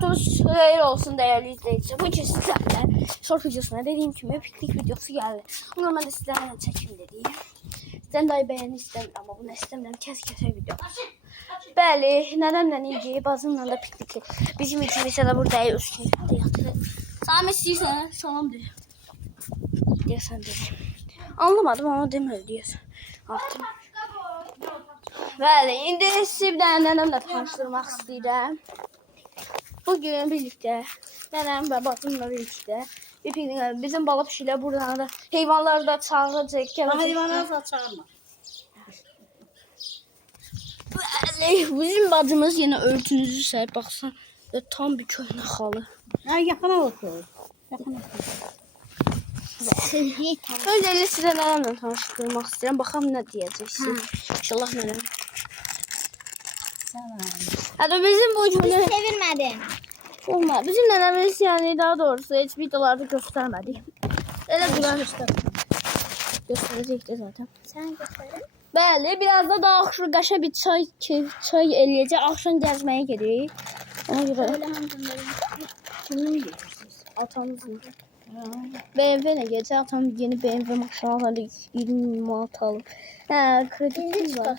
Hayır olsun değerli izleyiciler. Bugün sizlerle short videosuna dediğim gibi piknik videosu geldi. Onu ben de sizlerle çekim dediğim. Sen dahi beğeni istemiyorum ama bunu istemiyorum. Kes video. Bəli, nənəmlə İnci, bacımla da piknik. Bizim içimizdə də burada üstündə yatır. Salam istəyirsən, salam de. Deyəsən de. Anlamadım ama deməli deyəsən. Artıq. Bəli, indi sizi bir dənə nənəmlə tanışdırmaq istəyirəm. Bugün birlikte, nenem ve bacımla birlikte bizim balık pişiyle buradan da hayvanları da çağıracak. Hayvanları da çağırma. Bizim bacımız yine örtünüzü sahip baksan tam bir köhne halı. Ha, yakına otur. Yakına otur. Öncelikle size nenemle tanıştırmak istedim. Bakalım ne diyeceksiniz. İnşallah nenem. Hadi bizim bu cümle... Sevilmedim. Olma. Bizim nenemiz yani daha doğrusu hiç videolarda göstermedik. Öyle gösterecekti zaten. Sen gösterin. Bəli, biraz da daha qəşəng bir çay eləyəcək. Axşam gəzməyə gedirik. Ona görə Öyle hamdımlarım. kimin gedirsiniz? Atanızın. BMW ilə gedəcək. Atam yeni BMW maşını aldı. 20 manat alıb. Hə, kreditimiz var.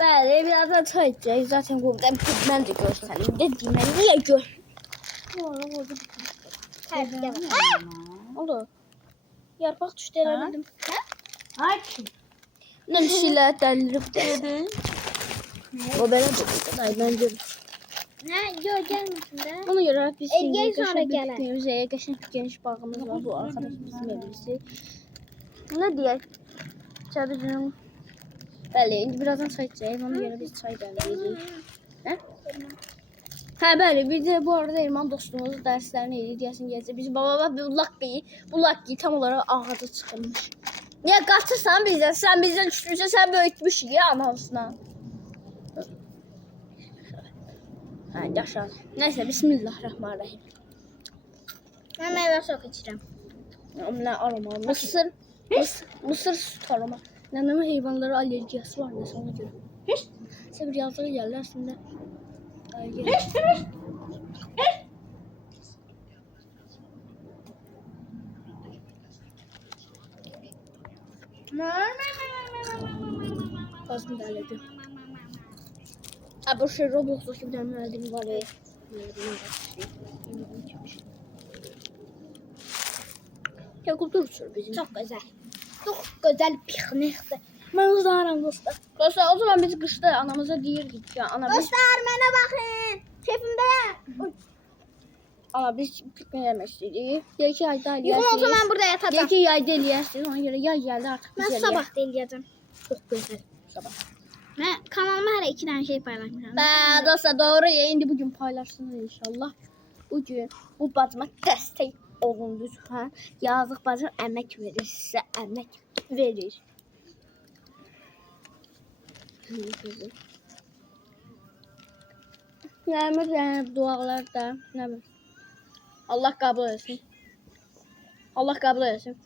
Bəli, biraz da çay içəcək. Zaten buradan mən də göstərim. Dediyim mən niyə gör? Oldu. Yarpaq düşdü elə bildim. Ay. Nə bir şeylər dəlirib dedi. O belə dedi. Ay mən görürüm. Ne? Yok gelmesin de. Ona görə biz Gel sonra gələr. Müzeye qəşəng geniş bağımız var. Bu arkadaşımızın evlisi. Ne deyək? Çadıcının. Bəli, indi birazdan çay içəcəyik. Ona görə biz çay dəmləyəcəyik. Hə? Hə, bəli, bir də bu arada Erman dostumuz dərslərini edir, deyəsin gələcək. Biz baba bu lakki tam olarak ağaca çıxırmış. Niyə qaçırsan bizdən? Sən bizdən düşmüşsən, sən böyütmüşük ya anasına. Hə, yaşa. Nəysə, bismillahirrahmanirrahim. Ben meyve sok içeceğim. Nə aroma? Mısır süt aroma. Nənəmin heyvanlara alergiyası var nəsə ona görə. Hiç. Sən bir yazığa gəlir əslində. Bazım dəledi. Bu şey Roblox'daki bir tane müəllimi var ya. Ya kultur uçur bizim. Çok güzel. Çok güzel piknikti. Ben uzanıram dostlar. Dostlar o zaman biz kışta anamıza deyirdik ya. Ana biz, Dostlar bana bakın. Keyfimde. ana biz piknik yemek istedik. Deyək ki yayda Yıkım olsa eləyirsiniz. ben burada yatacağım. Deyək ki yayda eləyirsiniz. Ona göre yay geldi artık biz Ben eləyək. sabah deliyeceğim. Çok güzel. Sabah. Ben kanalıma her iki tane şey paylaşmışım. Dostlar doğru ya. İndi bugün paylaşsınız inşallah. Bugün bu bacıma destek olun lütfen. Yazık bacım emek verir size. Emek verir. Yani dualar da ne bileyim. Allah kabul etsin. Allah kabul etsin.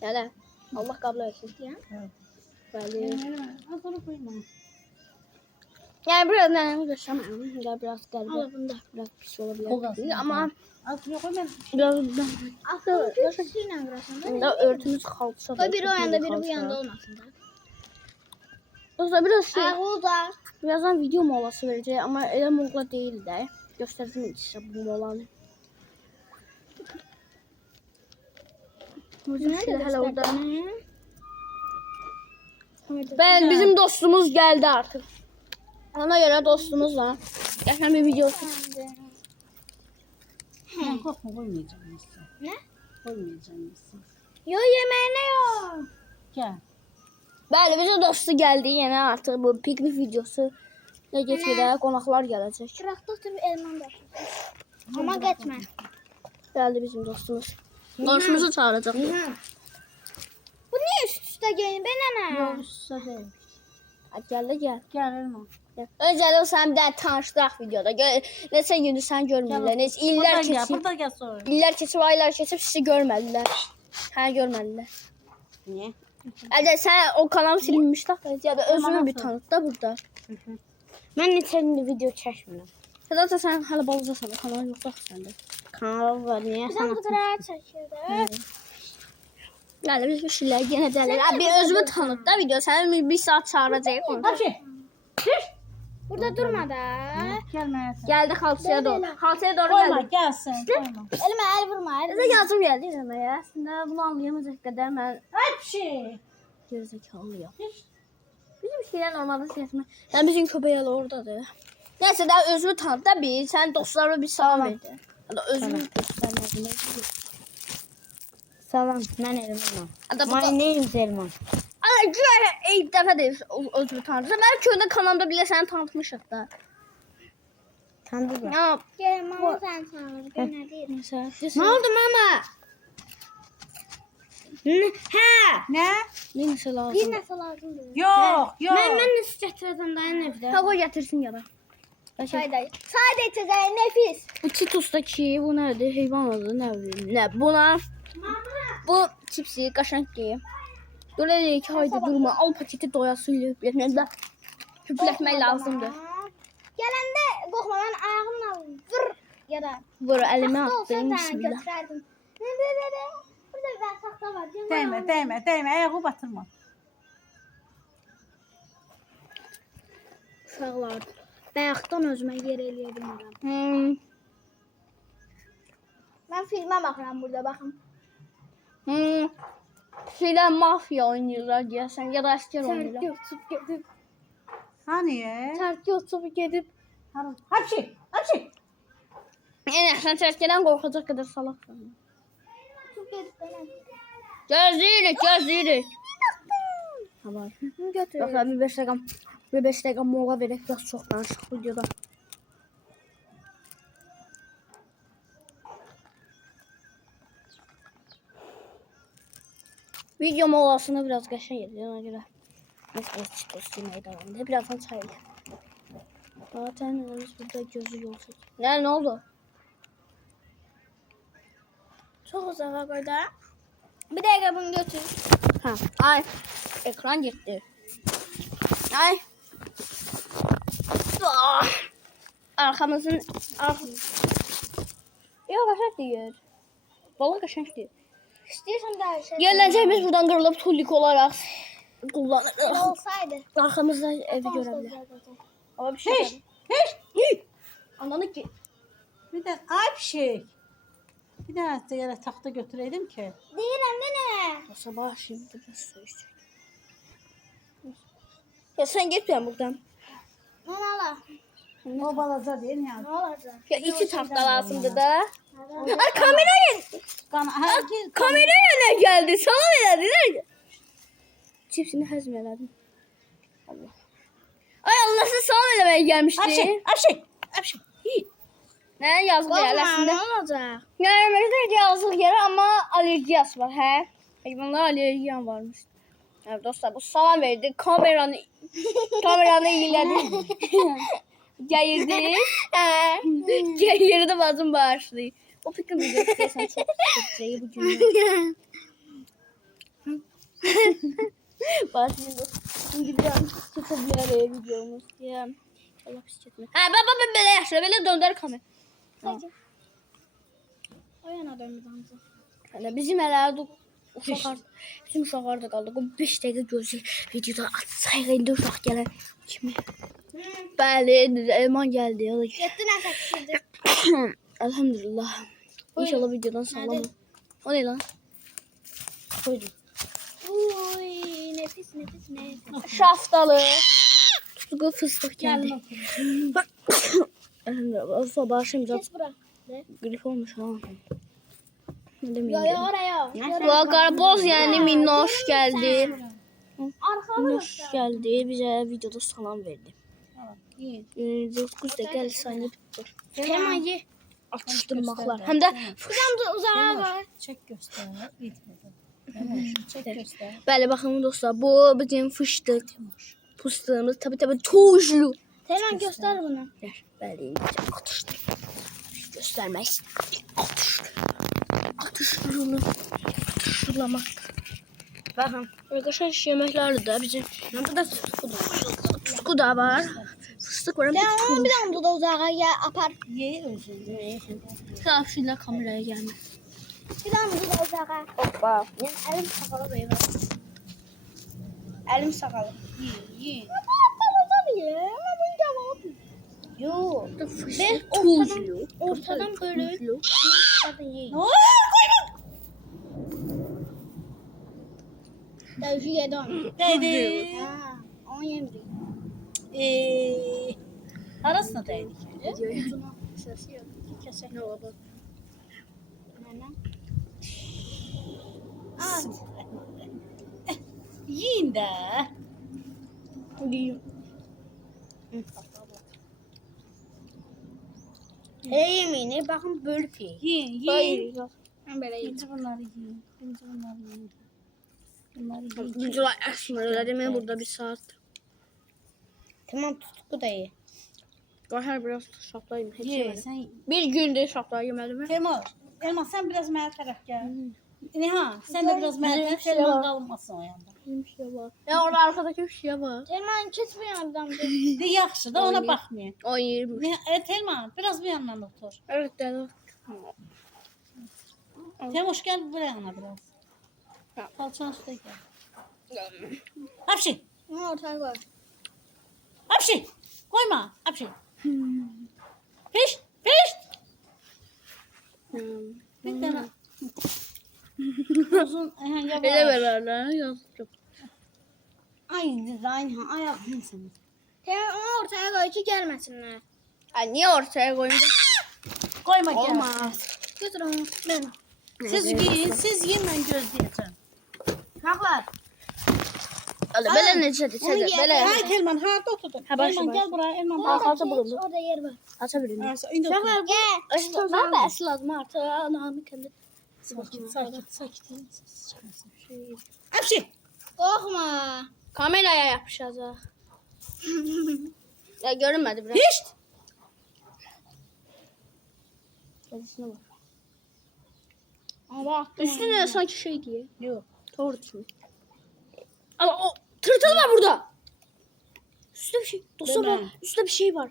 Yani Allah kabul etsin. Ya. Böyle. Hazır koyma. Yani biraz nenemi göstermem. Ya biraz galiba. Al bunu da. Biraz pis olabilir. Olmasın. Ama Aslında koyma. biraz Aslında küçüğüyle uğraşın. da örtümüz kalksa da. Koy biri o yanda biri bu kalksa. yanda olmasın da. Dostlar biraz şey. Ağuzlar. Birazdan video molası vereceğim ama elə mola değil de. Gösterdim size bu molanı. Nerede Hala orada. Nerede? Ben bizim dostumuz geldi artık. Ona göre dostumuzla geçen bir video. Ben korkma koymayacağım mesela. Ne? Koymayacağım mesela. Yo yemeğine yok. Gel. Bəli, bizim dostu geldi yine artık bu piknik videosu. Ne geçirək, qonaqlar gələcək. Şurada oturup elman da. Ama geçme. Geldi bizim dostumuz. Dostumuzu çağıracaq. Bu niye üst üste gelin? Ben ana. Yok söyle. Hadi gel de gel. Gel Elma. Öncədən sən bir dənə tanışdıraq videoda. Neçə gündür sən görmürlər. Neçə illər Burada gel. keçib. Burada gel sonra. İllər keçib, aylar keçib sizi görmədilər. Hə, görmədilər. Niye? Hadi sen o kanal silinmiş de ya da özünü bir tanıt da burada. Ben neçə gündür video çəkmirəm. Zaten sen hala balacasan, kanal yoxdur axı səndə. Kanal var niye Bizim sana? fotoğraf çekildi. Yəni biz bu şeyləri yenə dəlir. Abi özümü tanıt da video. Səni bir saat çağıracağıq onu. Hadi. Burada durma da. Gelme. Gəldi xalçaya doğru. Xalçaya doğru Koyma gəldi. gelsin. Koyma. Elime el vurma. El Bizə yazım gəldi eləməyə. Əslində bunu anlayamayacaq qədər mən Hadi. gerizekalıyam. Bizim şeyler normalde sesimi. Yani bizim köpeği oradadır. Neyse daha özümü tanıt da bir. Sen dostlarıma bir salam verdi. Ya da özümü göstermezdim. Salam. Ben Elman. Hatta My burada... name is Elman. Ay güzel ilk defa değil özümü tanıtırım. Ben köyde kanalda bile seni tanıtmışım da. Tanıdık mı? Ya Gel mama sen tanır. Gönül değil. mesela. Ne oldu mama? Ha. Ne? Ne mesela? Bir nasıl lazım? Yok yok. Ben nasıl getirdim dayın evde? Ha koy getirsin ya da. Sayday. Sade içeceği nefis. Bu Cheetos'daki bu nerede? Heyvan adı ne bileyim. Ne buna? Bu çipsi kaşank diye. Böyle dedi ki haydi durma al paketi doyasıyla üfletmekle. Üfletmek lazımdır. Gelende kokma ben ayağımla vur ya da. Vur elime Sakta olsa attım ben bismillah. gösterdim. Ne? Burada bir sakta var. Değme değme değme. Ayağı batırma. Uşaqlar. Bayaqdan özümə yer eləyə bilmirəm. Mən filmə baxıram burada baxın. Şeyler mafya oynuyorlar diyesen ya da asker oynuyorlar. Tərk gedib. Hani? Tərk yoxsa gedib. Hapşi. Hapşi. Yani sen terkeden korkacak kadar salaksın. Tutub gedib belə. Gözlüyürük. Tamam. Götür. Yoksa bir 5 dakika mola verip biraz çok danışık videoda. Video molasını biraz qəşəng ediyor ona göre. Mesela Cheetos yemeği devam ediyor. Birazdan çaylı. Zaten biz burada gözü yol çekiyor. Ne oldu? Çox uzağa qoy da. Bir dəqiqə bunu götür. Ha, ay. Ekran gitti. Ay. Ah. Arkamızın Yok kaşak değil. Vallahi kaşak değil. İstəyirsən daha şey. Gələcəyimiz buradan qırılıb tulik olaraq kullanırıq. Elə olsaydı. Arkamızda evi görebilir. Ama bir şey. Hiç. Hiç. Ananı ki. Bir de hapşi. Bir de sigara taxta götüreydim ki. Deyirəm də nə? Sabah şimdi biraz su içecek. Ya sen git ben buradan. Mən ala. O balaca değil Nə yani. olacaq? Ya iki tahta lazımdı da. Hadi. Ay kameraya ne geldi? Sana ne geldi? Çipsini hazmeledim. Allah. Ay Allah'ın sana ne demeye gelmişti? Hapşi. Hapşi. Hapşi. Ne yazık yerlerinde? Nə olacaq? Yani de yazık yere ama alerjiyası var he. Hayvanlar alerjiyan varmış. Evet dostlar bu salam verdi. Kameranı iyiledi. Geğirdi. Geğirdi bazım bağışlı. O fikir videosu sen çok sıkıcı bugün. Başlayın dostum. Gidiyorum. Çıkabilir videomuz. Ya. Allah pis çekme. Ha baba ben böyle yaşıyor. Böyle döndür kamera. O yana dönmüş. Yani bizim herhalde bizim uşaqlar da qaldı. 5 dəqiqə gözləyir. Videoda atsayıq indi uşaq gələn kimi. Bəli, Elman gəldi. O da gəldi. Getdi nəsə pişirdi. Elhamdülillah. İnşallah videodan sağlam. O ne lan? Koydum. Uy, nefis. Şaftalı. Tutku fıstık geldi. Elhamdülillah. Sabah şimdi Kes bura. grip olmuş ha. Ne Yo demeyeyim. oraya. Bu karboz yani minnoş geldi. Arkamı Minnoş geldi. Bize videoda salam verdi. İyi. 9 dakika saniye tuttu. Hemen ye. Atıştırmaklar. Hem de Kızım da uzağa var. Çek göster. Bitmedi. Çek göster. bəli baxın dostlar bu bizim fıştık. Fıstığımız tabi tuzlu. Hemen göster bunu. Bəli atıştır. Göstermek. Atıştırını. Atıştırlamak. Bakın arkadaşlar yemekler de bizim yanında da tutku da var. fıstık var. Sen onu bir anda da uzağa gel apar. Ye özünü. Sağ şöyle kameraya gelme. Bir anda da uzağa. Hoppa. Benim elim sakalı böyle. Elim sakalı. Ye. Apar ye. Ama bunu cevap. Yok. Ben Ortadan böyle. Hadi yiyin. Ne oluyor? Koyma. Dövüşü yedi onu. Değdi. Ha, onu yemdi. Arasına değdik. Uzuna sesi yok. Kesek ne oldu? Nene. Yiyin de. Yiyin. Hey yemini bakın bölüp yiyin. Yiyin. Hayır. Ben böyle yiyeyim. İnce bunları yiyin. İnce bunları yiyin. Bunları yiyin. Güncüler esmer öyle demeyin burada bir saat. Tamam tutku da iyi. Her biraz şaplayayım. Hiç Ye yemedim. sen. Bir günde şaplayayım elime. Temur. Elmas sen biraz mənə tərəf gəl. Niha sen de biraz mənə Bizim tərəf. şey Elmas var. qalmasın o yanda. Bir şey var. Ya orada arkadaki bir şey var. Telman kesmiyor adam. De yaxşı da ona Oynayın. baxmayın. O yiymiş. Telman biraz bu yandan otur. Evet dedi. Temuş gel buraya yana biraz. Tamam. Kalçanın üstüne gel. Hapşi. Onu ortaya koy. Hapşi. Koyma. Hapşi. Piş. Piş. Bir tane. Uzun. Ele Yavaş. verirler. Yazdım. Ay dizayn ha ayağını sana. Telman onu ortaya koy ki gelmesinler. Ay niye ortaya koyunca? Koyma gel. Olmaz. Götür onu. Ben. Siz yiyin. Siz yiyin ben gözleyeceğim. Haklar. Öyle böyle ne dedi? Onu ye. Böyle. Ha Telman harda oturdun. Ha, başı, Telman başı. gel buraya. Elman Al, bak. kalça bulundu. Orada yer var. Açabilirim. İndi otur. Haklar gel. Ben Ben de lazım artık. Anamı kendi. Sakit sakit sakit. Hapşi. Korkma. Kameraya yapışacağız ha. Ya görünmedi biraz. Piş. Gözüne bak. Allah. Üstüne sanki şey diye. Yok. Doğru düşün. Ama o tırtıl var burada. Üstte bir şey. Dostlar Deme. bak. Üstte bir şey var.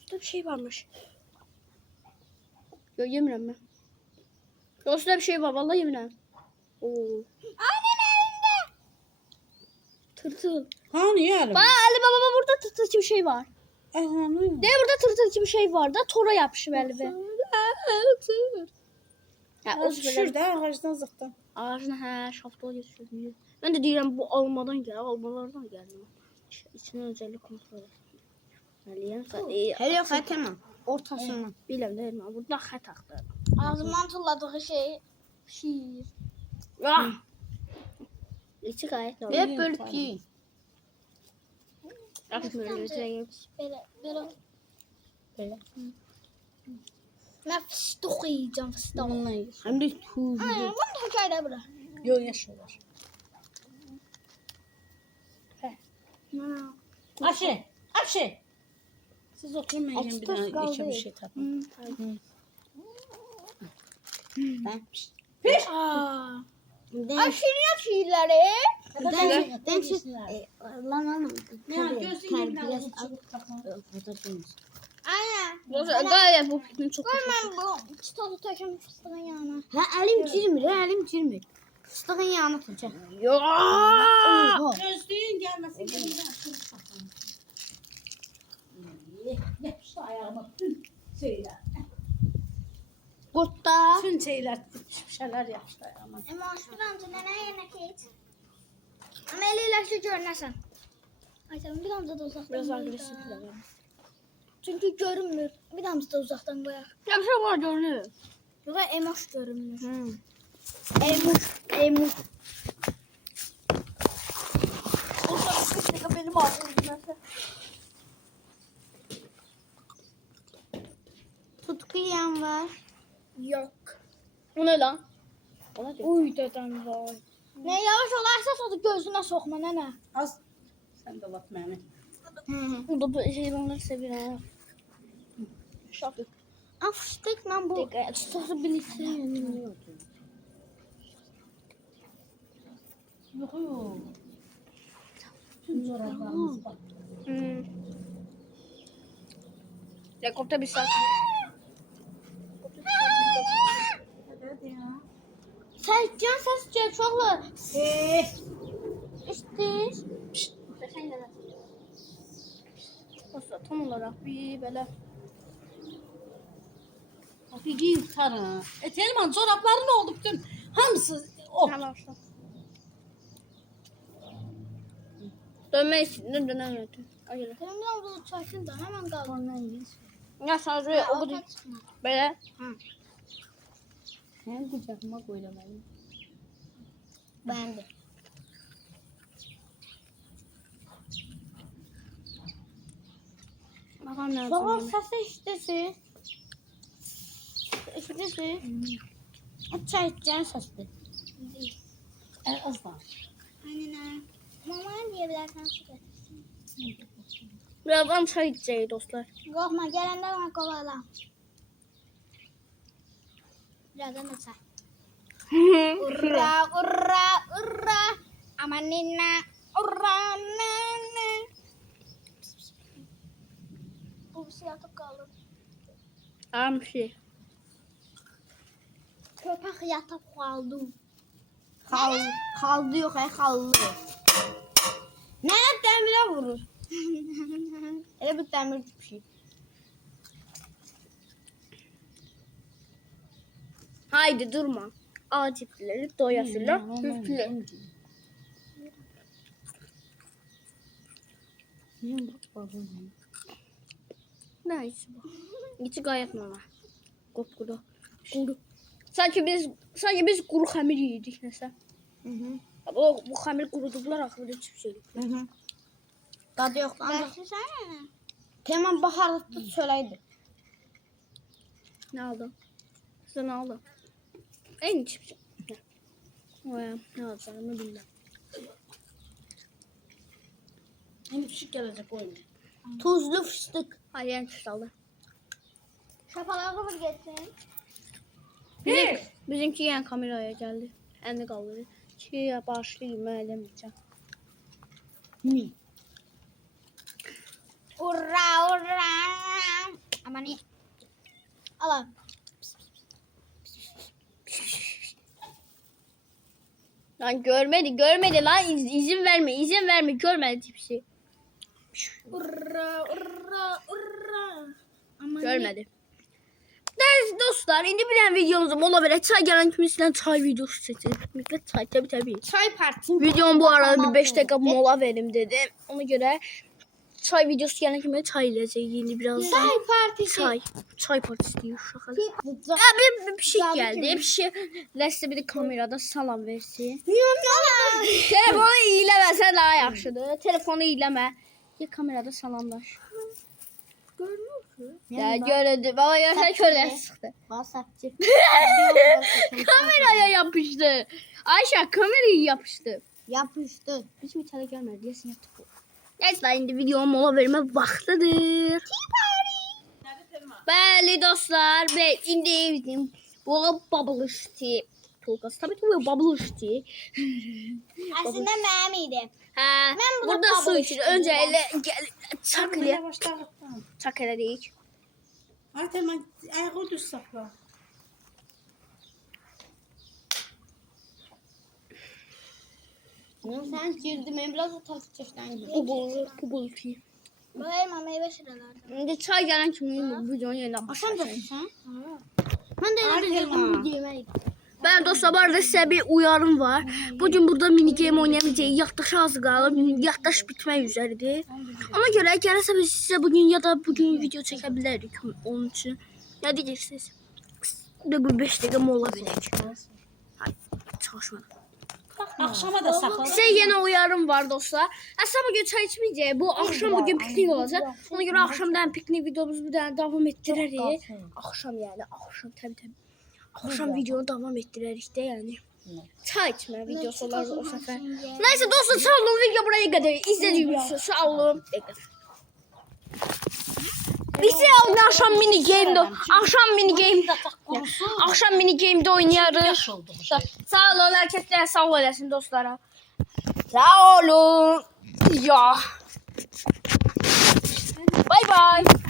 Üstte bir şey varmış. Yok yeminle ben. Yok üstte bir şey var. Vallahi yeminle. Oo. Aynen elinde. Tırtıl. Hani yani? Bak Ali baba burada tırtıl gibi bir şey var. Hani? De burada tırtıl gibi bir şey var da tora yapışım Ali be. Ya o Düşür süper. de ağacdan zıttan. Ağacına he şaftol geçiyor. Ben de diyorum bu almadan gel. Almalardan geldim. İçine özellik kontrol et. Hele Fatıma. Ortasından. Bilmem değil mi? Burada hat aktı. Ağzımdan tulladığı şey. Şiir. Ah! İçi gayet normal. Hep bölüp yiyin. Açmıyorum lütfen. Böyle. Böyle. Böyle. Ben fıstık yiyeceğim fıstık. Onunla yiyin. Hem de tuzlu. Ay, bunu da hikayede bırak. Yok yaşıyorlar. Ayşe. Ayşe. Siz oturun ben yiyeyim bir Açtı, daha içe bir kaldı. şey tapın. Ben. Piş. Ay şirin şiirleri. Lan almadım. Ya gözlüğünü bir daha çabuk takma. Aynen. Gayet bu fikrin çok hoş. Ben bu çıtalı taşım fıstığın yanına. Ha elim çirmir, elim çirmir. Fıstığın yağını tutacak. Yok. Gözlüğün gelmesin. Gelin ben çabuk takma. Yapıştı ayağıma tüm şeyler. Gutta. Tüm şeyler, şeyler yapıştı ayağıma. Ama şuradan tünene yemek hiç. Ama eliyle şu görünesin. Ay sen bir damla da uzaktan Biraz koy agresif da. de. Çünkü görünmüyor. Bir damla da uzaktan koyak. Ya bir şey var görünüyor. Burada emoş görünmüyor. Emuş. Benim ağzım mesela. Tutku yiyen var. Yok. O ne lan? O ne diyor? Uy dedem var. Ne yavaş olarsa sodu gözüne sokma nene. Az. Sen de laf beni. Bu da bu şey onları seviyor. Şok yok. Aa fıstık lan bu. Tutusu birlikte yanıyor. Yok yok. Tüm zoraklarımız bak. Helikopter bir saat. Hadi ya. Səhccən səs gəl uşaqlar. İşdir. Dostlar tam olarak bir böyle. Hafigi yutarım. Telman çorapları ne oldu bütün? Hamısı o. Hemen şu. Dönme istedim dönemedim. Acele. Televizyonu bunu çarpsın da hemen kaldı. Ya sadece o kadar. Böyle. Mən qucağıma qoyulamayım. Ben de. Bakalım ne Baba yapacağım. səsi eşidirsiz. Eşidirsiz. O çaycan səsdir. Az var. Aynen. Mama diyebilirsen süper. Birazdan çay içeceğiz dostlar. Korkma gelende bana kovala. Birazdan da çay. Urra urra urra. Aman ninna. Urra ninna. Bu bir şey yatıp kaldı. Ağır bir şey. Köpek yatıp kaldı. Xaldı yox, xallı. Nə dəmirə vurur? Elə bir dəmir bir şey. Haydi durma. Acipleri doyasılar. Hüflü. Neyse bu. İçi gayet normal. Kopkuru. Kuru. Sanki biz kuru hamur yedik neyse. Bu hamur kuruduklar akıllı hiçbir şey yok. Dadı yoxdur. Ancaq Dersi sen mi? Teman baharatlı çöləydi. Ne aldın? Sen ne aldın? En hiçbir şey. Ne alacağımı bilmiyorum. Yeni pişik gelecek oyun. Tuzlu fıstık. Hayır en çıtaldı. Şapaları mı getirin? Bizimki yani kameraya geldi. Endi kaldırdı. Ki başlayayım eləmeyeceğim. Mi? Urra urra. Aman iyi. Al. Lan görmedi lan izin verme görmedi bir şey. Urra urra urra. Aman Görmedi. Neyse dostlar indi bilen videomuzun mola verək. Çay gelen kimisinden çay videosu seçelim. Mütləq çay tabii. Çay partim. Videom bu arada bir 5 dakika mola verim dedim. Ona göre çay videosu gelen kimi çay iləcək yeni biraz. Çay partisi. Çay partisi deyir uşaqlar. Ya bir şey geldi. Bir şey. Size bir de kamerada salam versin. Telefonu iyiləməsə daha yaxşıdır. Telefonu iyiləmə. Ya kamerada salamlaş. Ya göründü. Baba görsen şöyle sıktı. Basatçı. Kameraya yapıştı. Ayşe kamerayı yapıştı. Yapışdı. Hiç mi tele gelmedi? Diyesin yaptık bu. Neyse indi videomu mola verme vaktidir. Bəli dostlar ve indi bizim bu bubble tea. Tolgası tabii ki bu bubble tea. Aslında benim idi. Ha, Ben buna burada su bubble için tea önce diyorum. çak ile Yavaşlarlıktan. çak ele deyik. Hadi Telman ayağı düz sakla. Sen girdin, ben biraz o takipçilerden girdim. Bubble tea. Böyle meyve şuralarda. Şimdi çay gelen kimin bu videonun yerine Akşam başlayacağım. da sen? Ben de Hadi öyle Telman. dedim yemeği. Ben dostlar bu arada size bir uyarım var. Bugün burada mini game oynayamayacağız. Yaktaş az qalıb. Yaktaş bitmək üzəridir. Ona görə gəlirsə biz sizə bugün ya da bugün video çəkə bilərik onun üçün. Nə deyirsiniz? Bir 5 dəqiqə mola verək. Hayır, çalışmadım. Akşama da sakla. Size yine uyarım var dostlar. Aslında bugün çay içmeyeceğiz. Bu akşam bugün piknik olacak. Ona göre akşamdan piknik videomuzu bir daha devam ettireriz. Akşam yani akşam tabii. Akşam videonu devam ettireriz de yani. Çay içme videosu olar o sefer. Neyse dostlar sağ olun video buraya kadar. İzlediğiniz için sağ olun. Bizi alın akşam mini game'de. Akşam mini game'de oynayarız. Sağ olun herkese sağ olasın dostlara. Sağ olun. Ya. Bye bye.